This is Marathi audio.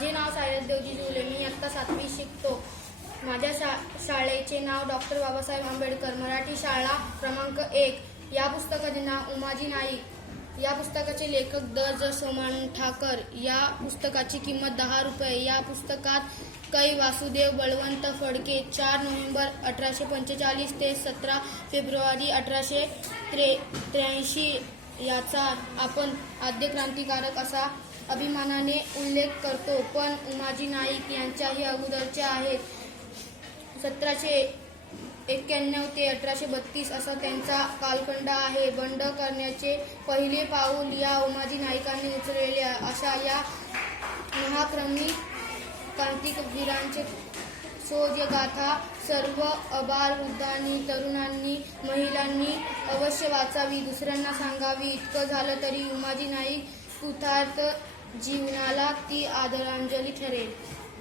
माझे नाव सायरस देवजी जुले. मी आत्ता सातवी शिकतो. माझ्या शा शाळेचे नाव डॉक्टर बाबासाहेब आंबेडकर. मराठी शाळा क्रमांक एक. या पुस्तकाचे नाव उमाजी नाईक. या पुस्तकाचे लेखक द ज सोमान ठाकर. या पुस्तकाची किंमत दहा रुपये. या पुस्तकात कै वासुदेव बळवंत फडके चार नोव्हेंबर अठराशे पंचेचाळीस ते सतरा फेब्रुवारी अठराशे त्रे त्र्याऐंशी याचा आपण आद्य क्रांतिकारक असा अभिमानाने उल्लेख करतो. पण उमाजी नाईक यांच्याही अगोदरच्या आहेत. सतराशे एक्क्याण्णव ते अठराशे बत्तीस असा त्यांचा कालखंड आहे. बंड करण्याचे पहिले पाऊल या उमाजी नाईकांनी उचललेल्या अशा या महाक्रमी क्रांतिवीरांचे शौर्यगाथा सर्व अबाल वृद्धांनी तरुणांनी महिलांनी अवश्य वाचावी. दुसऱ्यांना सांगावी इतकं झालं तरी उमाजी नाईक कृतार्थ जीवनाला ती आदरांजली ठरेल.